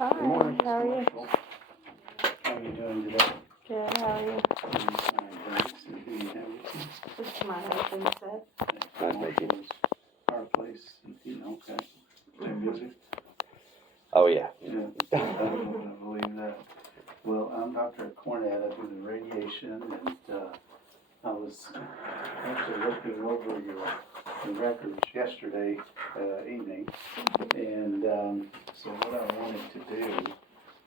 Hi, Good morning. how are you? How are you doing today? Good, how are you? I'm fine, thanks. And who you have with you? This is my husband said. Marshall's fireplace. Okay. Been busy? Oh, yeah. Yeah. I believe that. Well, I'm Dr. Cornett. I do the radiation, and I was actually looking over your records yesterday evening, and so what I wanted to do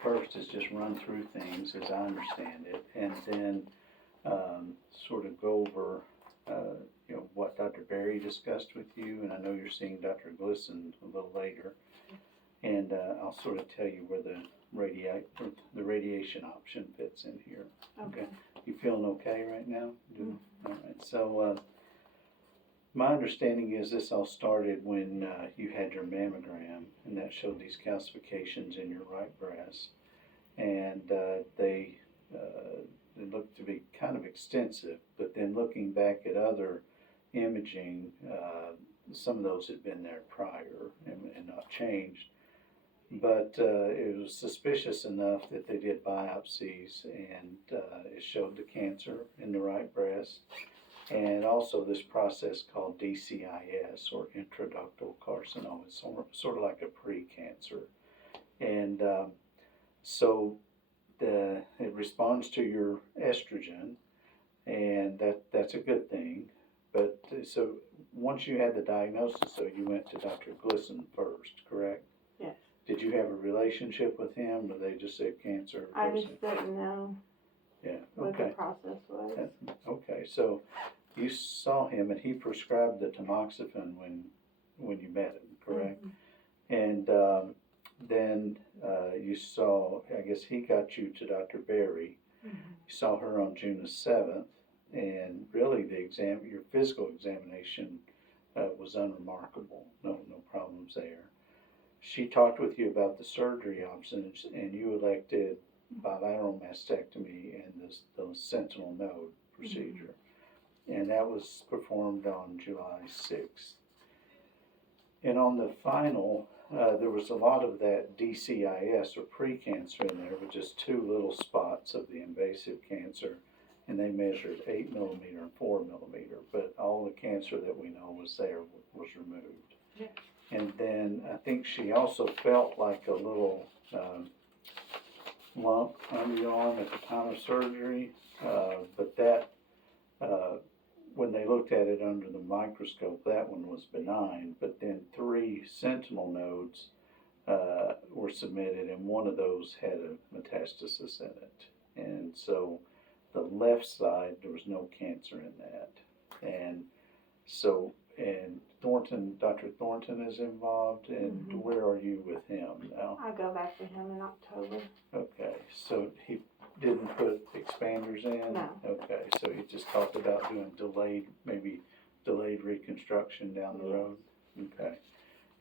first is just run through things as I understand it, and then sort of go over what Dr. Berry discussed with you, and I know you're seeing Dr. Glisson a little later, and I'll sort of tell you where the radiation option fits in here. Okay. You feeling okay right now? All right. So my understanding is this all started when you had your mammogram, and that showed these calcifications in your right breast, and they looked to be kind of extensive. But then looking back at other imaging, some of those had been there prior and not changed. But it was suspicious enough that they did biopsies, and it showed the cancer in the right breast, and also this process called DCIS, or intraductal carcinoma. It's sort of like a pre-cancer. And so it responds to your estrogen, and that's a good thing. But so once you had the diagnosis, so you went to Dr. Glisson first, correct? Yes. Did you have a relationship with him, or they just said cancer? I just didn't know what the process was. Okay, so you saw him, and he prescribed the tamoxifen when you met him, correct? Mm-hmm. And then you saw, I guess he got you to Dr. Berry. Mm-hmm. You saw her on June the 7th, and really your physical examination was unremarkable. No problems there. She talked with you about the surgery options, and you elected bilateral mastectomy and the sentinel node procedure. Mm-hmm. And that was performed on July 6th. And on the final, there was a lot of that DCIS, or pre-cancer, in there with just 2 little spots of the invasive cancer, and they measured 8 millimeter and 4 millimeter, but all the cancer that we know was there was removed. Yeah. And then I think she also felt like a little lump under your arm at the time of surgery, but that when they looked at it under the microscope, that one was benign. But then 3 sentinel nodes were submitted, and one of those had a metastasis in it. And so the left side, there was no cancer in that. And so, and Dr. Thornton is involved, and mm-hmm. Where are you with him now? I go back to him in October. Okay, so he didn't put expanders in? No. Okay, so he just talked about doing delayed reconstruction down the road? Okay.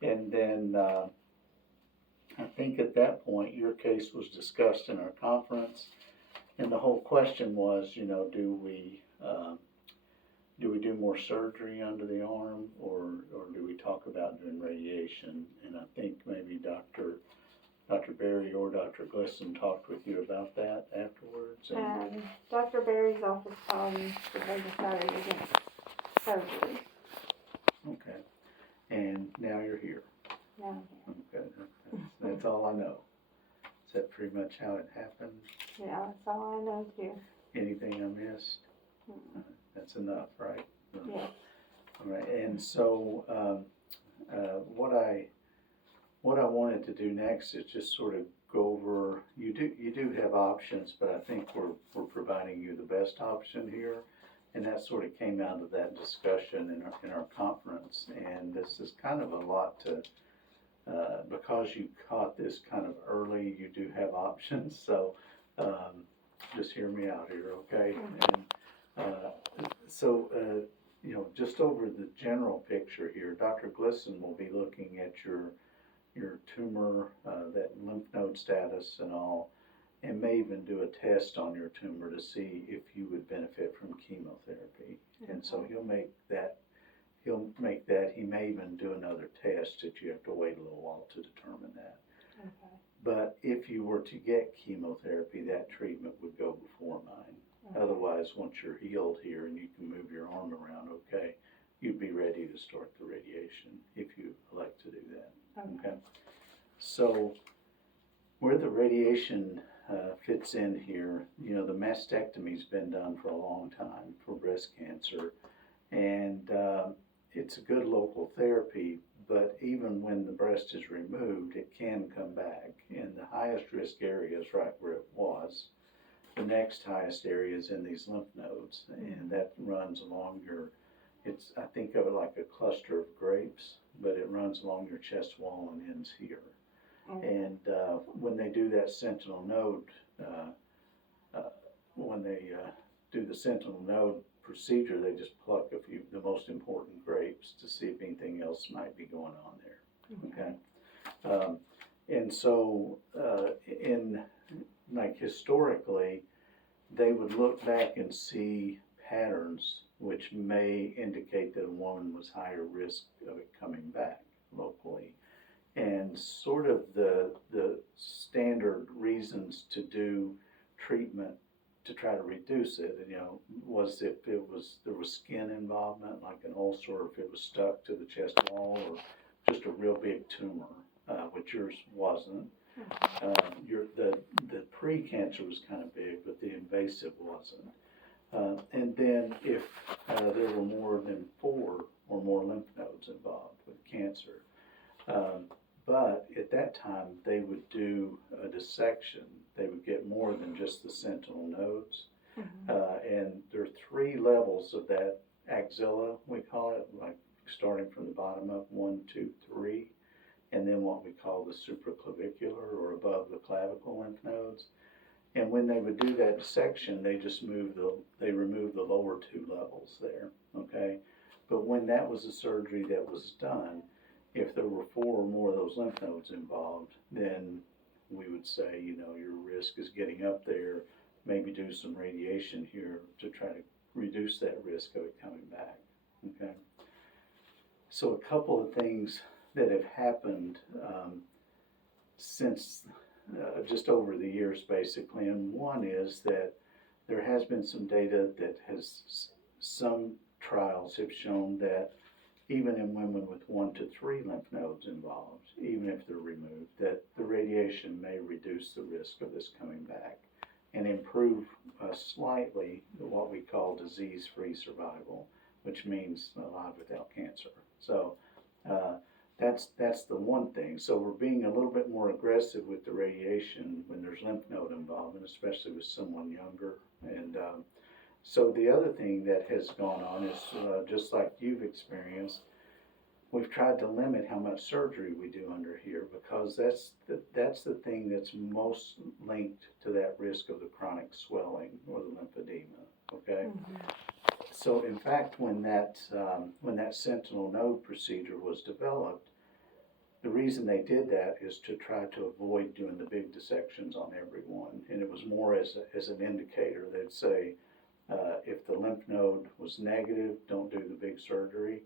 And then I think at that point your case was discussed in our conference, and the whole question was, do we do more surgery under the arm, or do we talk about doing radiation? And I think maybe Dr. Berry or Dr. Glisson talked with you about that afterwards. And Dr. Berry's office called me because they decided against surgery. Okay. And now you're here. Now I'm here. Okay. That's all I know. Is that pretty much how it happened? Yeah, that's all I know too. Anything I missed? Mm-hmm. That's enough, right? Yeah. All right. And so what I wanted to do next is just sort of go over. You do have options, but I think we're providing you the best option here, and that sort of came out of that discussion in our conference. And this is kind of a lot to because you caught this kind of early. You do have options, so just hear me out here, okay? Mm-hmm. And so just over the general picture here, Dr. Glisson will be looking at your tumor, that lymph node status and all, and may even do a test on your tumor to see if you would benefit from chemotherapy. Okay. And so he'll make that, he may even do another test that you have to wait a little while to determine that. Okay. But if you were to get chemotherapy, that treatment would go before mine. Otherwise, once you're healed here and you can move your arm around okay, you'd be ready to start the radiation if you elect to do that. Okay. So where the radiation fits in here, you know, the mastectomy's been done for a long time for breast cancer, and it's a good local therapy, but even when the breast is removed, it can come back. And the highest risk area is right where it was. The next highest area is in these lymph nodes, and that runs along your, I think of it like a cluster of grapes, but it runs along your chest wall and ends here. And when they do that sentinel node, when they do the sentinel node procedure, they just pluck a few, the most important grapes to see if anything else might be going on there. Okay. And so in like historically, they would look back and see patterns which may indicate that a woman was higher risk of it coming back locally. And sort of the standard reasons to do treatment to try to reduce it, you know, was if there was skin involvement, like an ulcer, or if it was stuck to the chest wall, or just a real big tumor, which yours wasn't. The pre-cancer was kind of big, but the invasive wasn't. And then if there were more than 4 or more lymph nodes involved with cancer. But at that time, they would do a dissection. They would get more than just the sentinel nodes. And there are 3 levels of that axilla, we call it, like starting from the bottom up, 1, 2, 3. And then what we call the supraclavicular, or above the clavicle lymph nodes. And when they would do that dissection, they just remove the lower 2 levels there, okay? But when that was a surgery that was done, if there were 4 or more of those lymph nodes involved, then we would say, you know, your risk is getting up there, maybe do some radiation here to try to reduce that risk of it coming back, okay? So a couple of things that have happened since just over the years, basically, and one is that there has been some data that some trials have shown that even in women with 1 to 3 lymph nodes involved, even if they're removed, that the radiation may reduce the risk of this coming back and improve slightly what we call disease-free survival, which means alive without cancer. So that's the one thing. So we're being a little bit more aggressive with the radiation when there's lymph node involvement, especially with someone younger. And so the other thing that has gone on is, just like you've experienced, we've tried to limit how much surgery we do under here, because that's the thing that's most linked to that risk of the chronic swelling or the lymphedema, okay? So in fact, when that sentinel node procedure was developed, the reason they did that is to try to avoid doing the big dissections on everyone. And it was more as an indicator. They'd say, if the lymph node was negative, don't do the big surgery.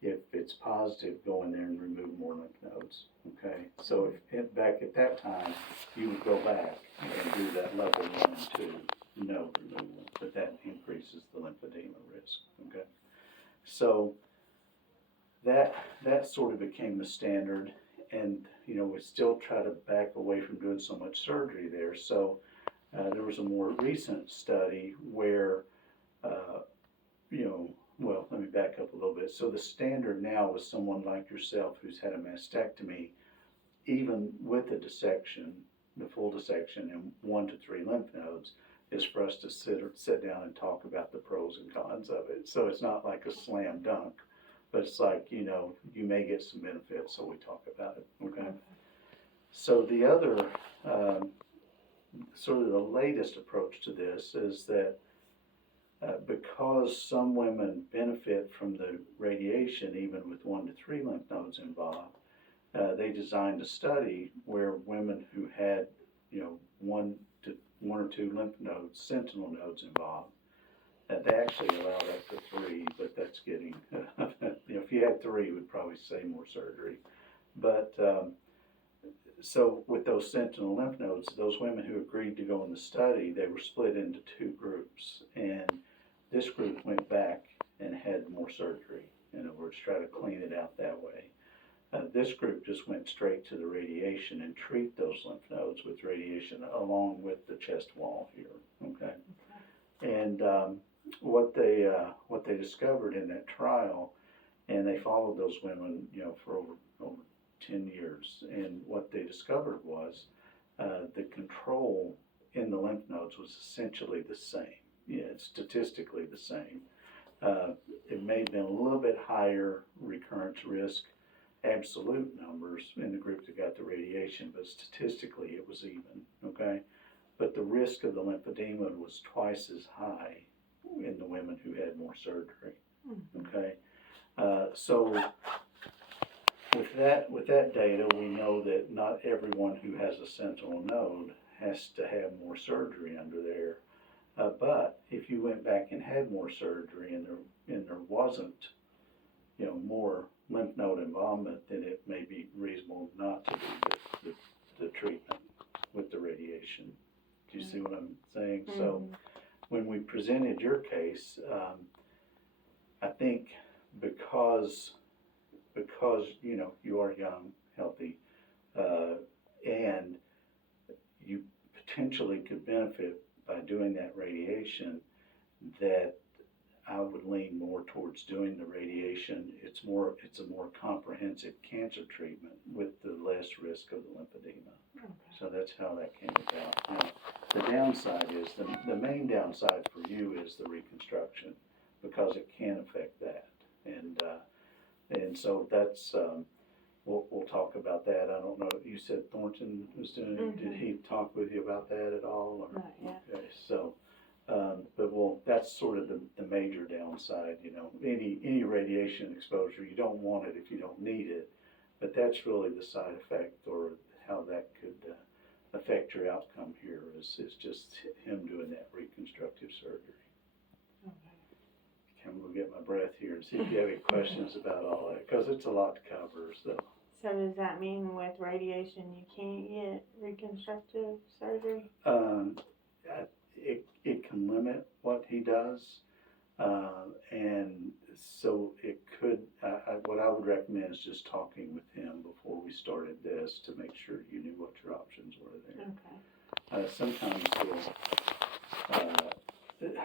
If it's positive, go in there and remove more lymph nodes, okay? So back at that time, you would go back and do that level 1 and 2 node removal, but that increases the lymphedema risk, okay? So that sort of became the standard, and you know, we still try to back away from doing so much surgery there. So there was a more recent study where, you know, well, let me back up a little bit. So the standard now with someone like yourself who's had a mastectomy, even with a dissection, the full dissection and 1 to 3 lymph nodes, is for us to sit down and talk about the pros and cons of it. So it's not like a slam dunk, but it's like, you know, you may get some benefits, so we talk about it, okay? So the other, sort of the latest approach to this is that because some women benefit from the radiation, even with 1 to 3 lymph nodes involved, they designed a study where women who had, you know, 1 or 2 lymph nodes, sentinel nodes involved, they actually allowed up to 3, but that's getting, you know, if you had 3, we'd probably say more surgery. But so with those sentinel lymph nodes, those women who agreed to go in the study, they were split into two groups. And this group went back and had more surgery. In other words, try to clean it out that way. This group just went straight to the radiation and treat those lymph nodes with radiation along with the chest wall here, okay? And what they discovered in that trial, and they followed those women, for over 10 years, and what they discovered was the control in the lymph nodes was essentially the same. Yeah, it's statistically the same. It may have been a little bit higher recurrence risk, absolute numbers in the group that got the radiation, but statistically it was even, okay? But the risk of the lymphedema was twice as high in the women who had more surgery, okay? So with that data, we know that not everyone who has a sentinel node has to have more surgery under there. But if you went back and had more surgery and there wasn't, more lymph node involvement, then it may be reasonable not to do the treatment with the radiation. Do you see what I'm saying? So when we presented your case, I think because you are young, healthy, and you potentially could benefit by doing that radiation, that I would lean more towards doing the radiation. It's a more comprehensive cancer treatment with the less risk of the lymphedema. Okay. So that's how that came about. Now, the downside is, the main downside for you is the reconstruction, because it can affect that. And so that's, we'll talk about that. I don't know, you said Thornton was doing it. Did he talk with you about that at all? Or? Not yet. Okay, so, that's sort of the major downside, any radiation exposure, you don't want it if you don't need it, but that's really the side effect, or how that could affect your outcome here is just him doing that reconstructive surgery. I'm gonna get my breath here and see if you have any questions about all that, because it's a lot to cover. So does that mean with radiation you can't get reconstructive surgery? It can limit what he does, and so it could. What I would recommend is just talking with him before we started this to make sure you knew what your options were there. Okay. Sometimes it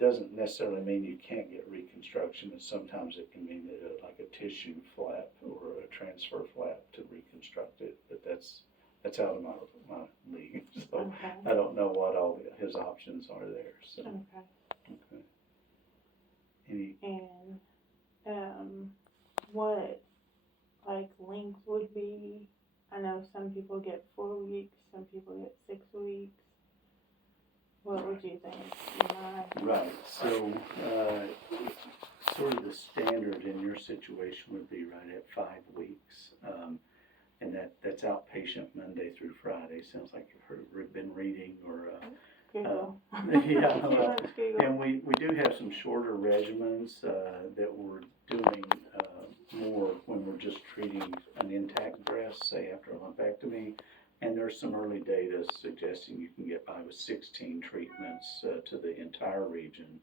doesn't necessarily mean you can't get reconstruction, and sometimes it can mean that like a tissue flap or a transfer flap to reconstruct it, but that's out of my league, so okay. I don't know what all his options are there, so. Okay. And what length would be? I know some people get 4 weeks, some people get 6 weeks. What would you think? Right, so sort of the standard in your situation would be right at 5 weeks. And that's outpatient Monday through Friday. Sounds like you've been reading or Google. Yeah. And we do have some shorter regimens that we're doing more when we're just treating an intact breast, say after a lumpectomy. And there's some early data suggesting you can get by with 16 treatments to the entire region,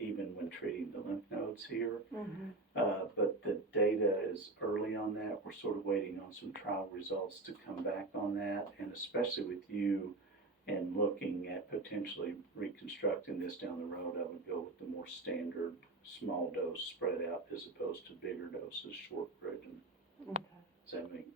even when treating the lymph nodes here. But the data is early on that. We're sort of waiting on some trial results to come back on that, and especially with you and looking at potentially reconstructing this down the road, I would go with the more standard small dose spread out as opposed to bigger doses, short regimen. Okay. Does that make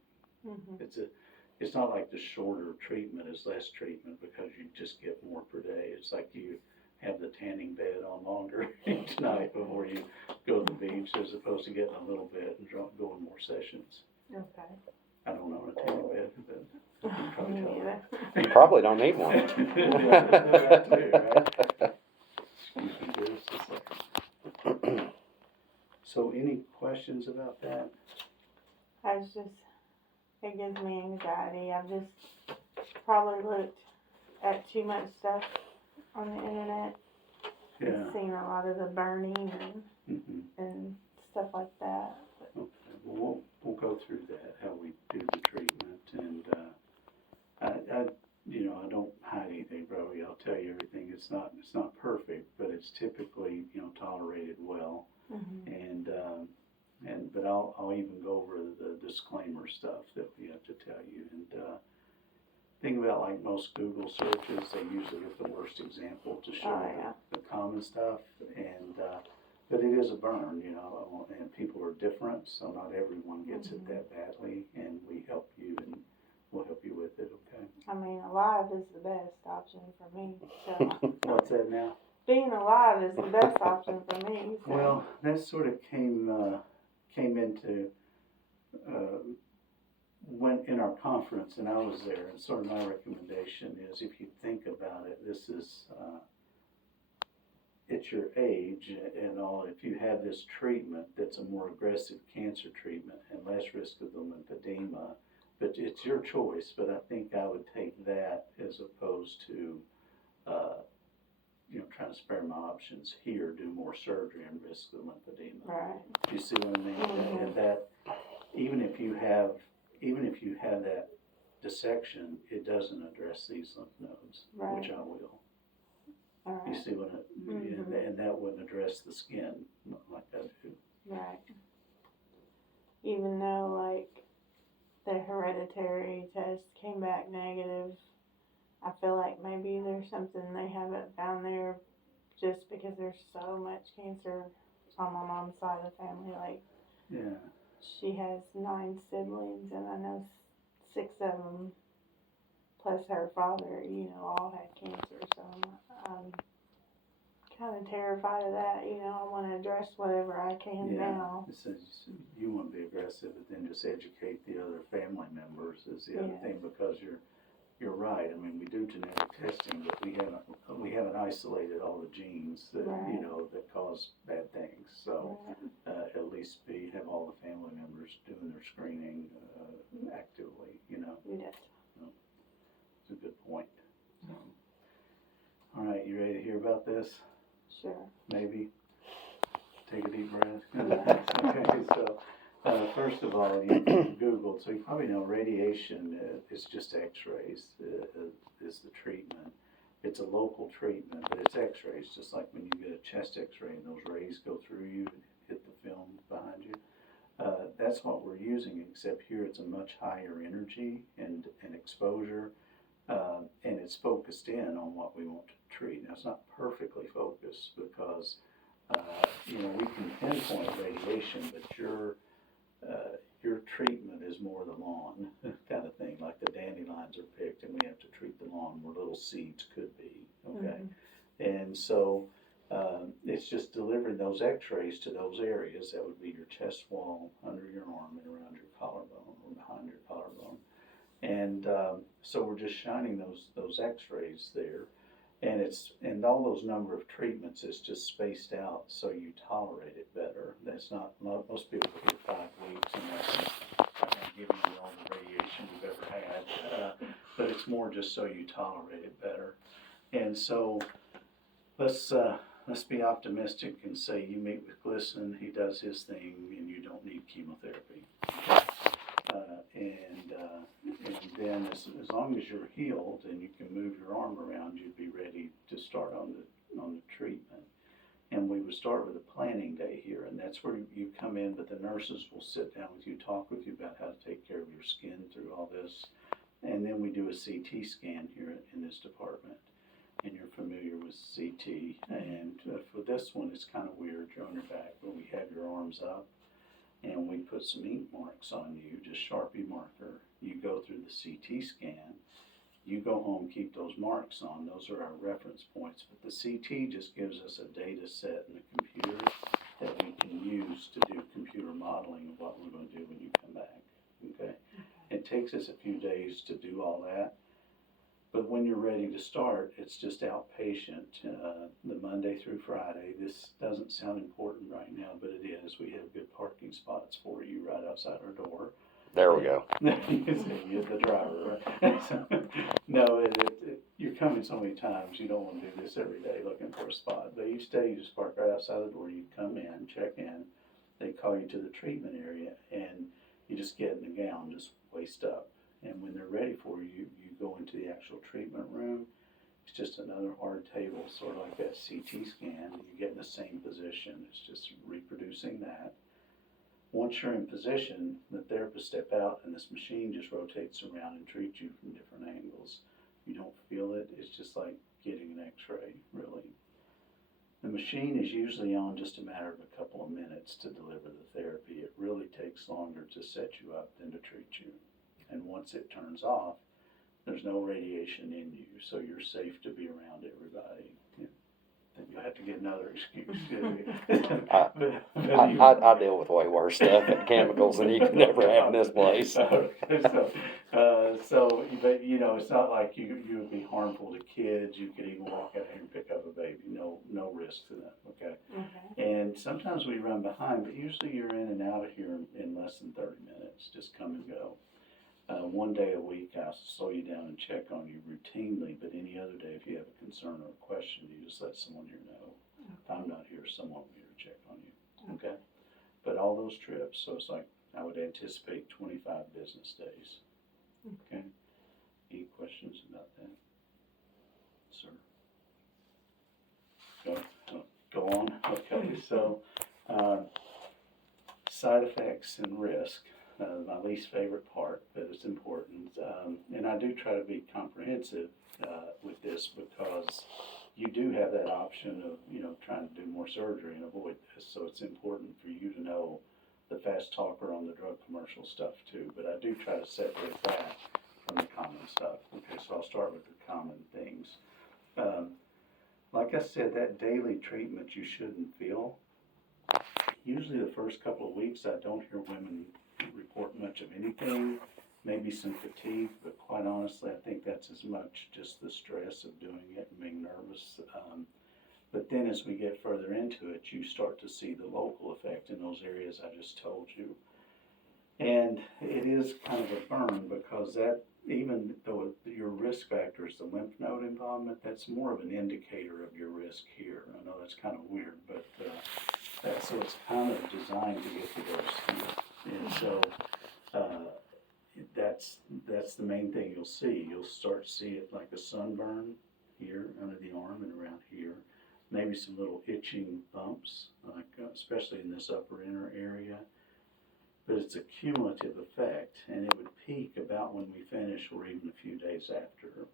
It's not like the shorter treatment is less treatment because you just get more per day. It's like you have the tanning bed on longer each night before you go to the beach, as opposed to getting a little bit and going more sessions. Okay. I don't know a tanning bed, but you probably tell me. You probably don't need one. That too, right? Excuse me just a second. So any questions about that? It gives me anxiety. I've just probably looked at too much stuff on the internet. Yeah. I've seen a lot of the burning and stuff like that. Okay. Well, we'll go through that, how we do the treatment. and I don't hide anything, Brody. I'll tell you everything. It's not perfect, but it's typically tolerated well. Mm-hmm. But I'll even go over the disclaimer stuff that we have to tell you. And think about like most Google searches, they usually get the worst example to show the common stuff. And but it is a burn, and people are different, so not everyone gets it that badly. And we help you, and we'll help you with it. Okay. I mean, alive is the best option for me. So. What's that now? Being alive is the best option for me. So. Well, that sort of came into went in our conference, and I was there. And sort of my recommendation is, if you think about it, this is at your age and all. If you have this treatment, that's a more aggressive cancer treatment and less risk of the lymphedema. But it's your choice. But I think I would take that as opposed to trying to spare my options here, do more surgery and risk the lymphedema. Right. You see what I mean? Mm-hmm. And that even if you have that dissection, it doesn't address these lymph nodes, right. which I will. All right. You see what and that wouldn't address the skin like I do. Right. Even though like the hereditary test came back negative, I feel like maybe there's something they haven't found there, just because there's so much cancer on my mom's side of the family. Like, yeah, she has 9 siblings, and I know 6 of them, plus her father, all had cancer. So I'm kind of terrified of that. I want to address whatever I can now. It says you want to be aggressive, but then just educate the other family members is the other thing, because you're right. I mean, we do genetic testing, but we haven't isolated all the genes that that cause bad things. So at least have all the family members doing their screening actively. Yes. It's a good point. So, all right, you ready to hear about this? Sure. Maybe. Take a deep breath. Yeah. Okay, so first of all, you Googled, so you probably know radiation is just X-rays is the treatment. It's a local treatment, but it's X-rays, just like when you get a chest X-ray and those rays go through you and hit the film behind you. That's what we're using, except here it's a much higher energy and exposure, and it's focused in on what we want to treat. Now, it's not perfectly focused because we can pinpoint radiation, but your treatment is more the lawn kind of thing, like the dandelions are picked and we have to treat the lawn where little seeds could be, okay? Mm-hmm. And so it's just delivering those X-rays to those areas. That would be your chest wall, under your arm, and around your collarbone or behind your collarbone. And so we're just shining those X-rays there. And all those number of treatments is just spaced out so you tolerate it better. That's not, most people get 5 weeks and that's not giving you all the radiation you've ever had. But it's more just so you tolerate it better. And so let's be optimistic and say you meet with Glisson, he does his thing, and you don't need chemotherapy. And then as long as you're healed and you can move your arm around, you'd be ready to start on the treatment. And we would start with a planning day here, and that's where you come in, but the nurses will sit down with you, talk with you about how to take care of your skin through all this. And then we do a CT scan here in this department. And you're familiar with CT. And for this one, it's kind of weird. You're on your back, but we have your arms up. And we put some ink marks on you, just Sharpie marker. You go through the CT scan. You go home, keep those marks on. Those are our reference points. But the CT just gives us a data set in the computer that we can use to do computer modeling of what we're going to do when you come back. Okay? It takes us a few days to do all that. But when you're ready to start, it's just outpatient, the Monday through Friday. This doesn't sound important right now, but it is. We have good parking spots for you right outside our door. There we go. You're the driver, right? So, no, you're coming so many times, you don't want to do this every day looking for a spot. But each day you just park right outside the door. You come in, check in. They call you to the treatment area, and you just get in the gown, just waist up. and when they're ready for you, you go into the actual treatment room. It's just another hard table, sort of like that CT scan. You get in the same position. It's just reproducing that. Once you're in position, the therapist step out and this machine just rotates around and treats you from different angles. You don't feel it. It's just like getting an x-ray, really. The machine is usually on just a matter of a couple of minutes to deliver the therapy. It really takes longer to set you up than to treat you. And once it turns off, there's no radiation in you, so you're safe to be around everybody. Then you'll have to get another excuse. I deal with way worse stuff and chemicals than you can ever have in this place. But you know, it's not like you would be harmful to kids. You could even walk out here and pick up a baby. No risk to them, okay? And sometimes we run behind, but usually you're in and out of here in less than 30 minutes. Just come and go. One day a week, I'll slow you down and check on you routinely, but any other day, if you have a concern or a question, you just let someone here know. If I'm not here, someone will be here to check on you, okay? But all those trips, so it's like, I would anticipate 25 business days, okay? Any questions about that? Sir? Go on, okay, so, side effects and risk. My least favorite part, but it's important. And I do try to be comprehensive with this because you do have that option of, trying to do more surgery and avoid this. So it's important for you to know the fast talker on the drug commercial stuff too. But I do try to separate that from the common stuff. Okay, so I'll start with the common things. Like I said, that daily treatment you shouldn't feel. Usually the first couple of weeks, I don't hear women report much of anything, maybe some fatigue, but quite honestly, I think that's as much just the stress of doing it and being nervous. But then as we get further into it, you start to see the local effect in those areas I just told you. And it is kind of a burn because that, even though your risk factor is the lymph node involvement, that's more of an indicator of your risk here. I know that's kind of weird, but so it's kind of designed to get the dose here. And so that's the main thing you'll see. You'll start to see it like a sunburn here under the arm and around here. Maybe some little itching bumps, like especially in this upper inner area. But it's a cumulative effect, and it would peak about when we finish or even a few days after.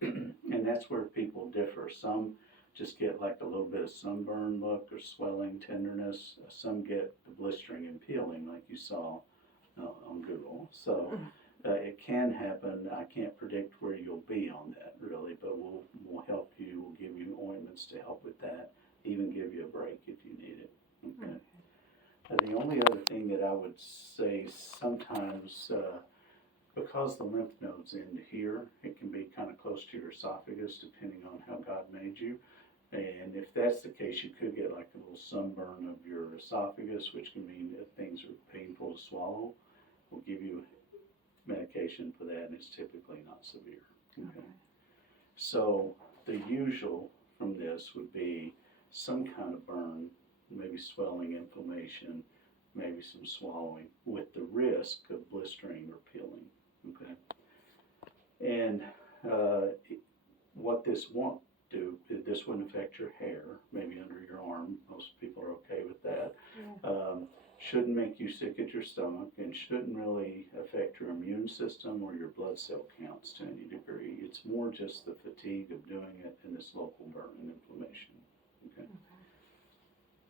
And that's where people differ. Some just get like a little bit of sunburn look or swelling, tenderness. Some get the blistering and peeling like you saw on Google. So it can happen. I can't predict where you'll be on that really, but we'll help you. We'll give you ointments to help with that, even give you a break if you need it. Okay. The only other thing that I would say sometimes, because the lymph node's in here, it can be kind of close to your esophagus depending on how God made you. And if that's the case, you could get like a little sunburn of your esophagus, which can mean that things are painful to swallow. We'll give you medication for that, and it's typically not severe. Okay. So the usual from this would be some kind of burn, maybe swelling, inflammation, maybe some swallowing, with the risk of blistering or peeling. Okay. And what this won't do, this wouldn't affect your hair, maybe under your arm. Most people are okay with that. Yeah. Shouldn't make you sick at your stomach, and shouldn't really affect your immune system or your blood cell counts to any degree. It's more just the fatigue of doing it and this local burn and inflammation. Okay.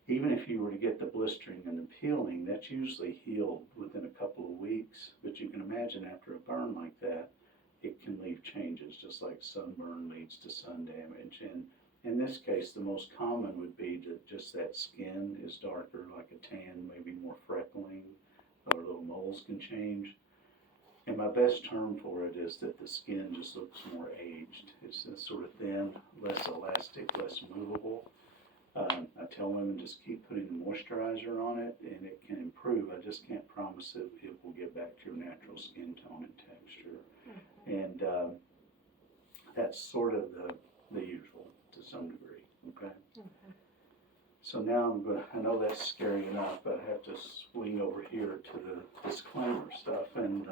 Even if you were to get the blistering and the peeling, that's usually healed within a couple of weeks. But you can imagine after a burn like that, it can leave changes, just like sunburn leads to sun damage. And in this case, the most common would be just that skin is darker, like a tan, maybe more freckling, or little moles can change. And my best term for it is that the skin just looks more aged. It's sort of thin, less elastic, less movable. I tell women just keep putting the moisturizer on it, and it can improve. I just can't promise it will get back to your natural skin tone and texture. Okay. And that's sort of the usual to some degree. Okay. So now I know that's scary enough, but I have to swing over here to the disclaimer stuff. And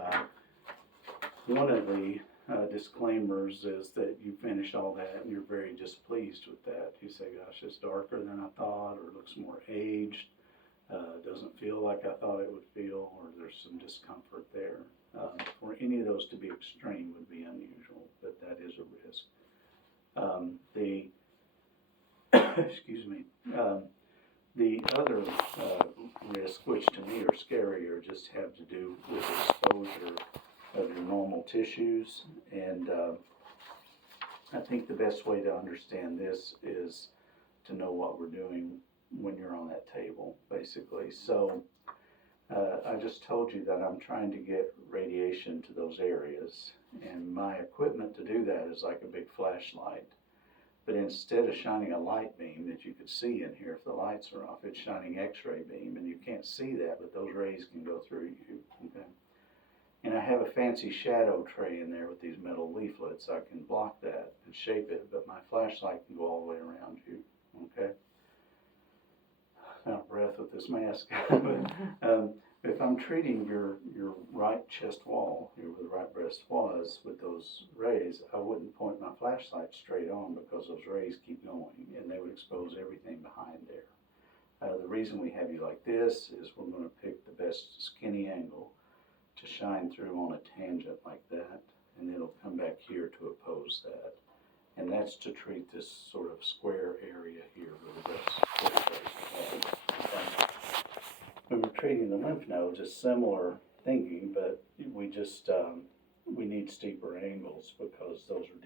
one of the disclaimers is that you finish all that and you're very displeased with that. You say, gosh, it's darker than I thought, or it looks more aged, doesn't feel like I thought it would feel, or there's some discomfort there. For any of those to be extreme would be unusual, but that is a risk. Excuse me. The other risks, which to me are scarier, just have to do with exposure of your normal tissues. And I think the best way to understand this is to know what we're doing when you're on that table, basically. So I just told you that I'm trying to get radiation to those areas, and my equipment to do that is like a big flashlight. But instead of shining a light beam that you could see in here if the lights are off, it's shining X-ray beam, and you can't see that, but those rays can go through you, okay? And I have a fancy shadow tray in there with these metal leaflets. I can block that and shape it, but my flashlight can go all the way around you, okay? Out of breath with this mask. But if I'm treating your right chest wall, where the right breast was, with those rays, I wouldn't point my flashlight straight on because those rays keep going and they would expose everything behind there. The reason we have you like this is we're going to pick the best skinny angle to shine through on a tangent like that, and it'll come back here to oppose that. And that's to treat this sort of square area here where the breast is. When we're treating the lymph nodes, it's similar thinking, but we just we need steeper angles because those are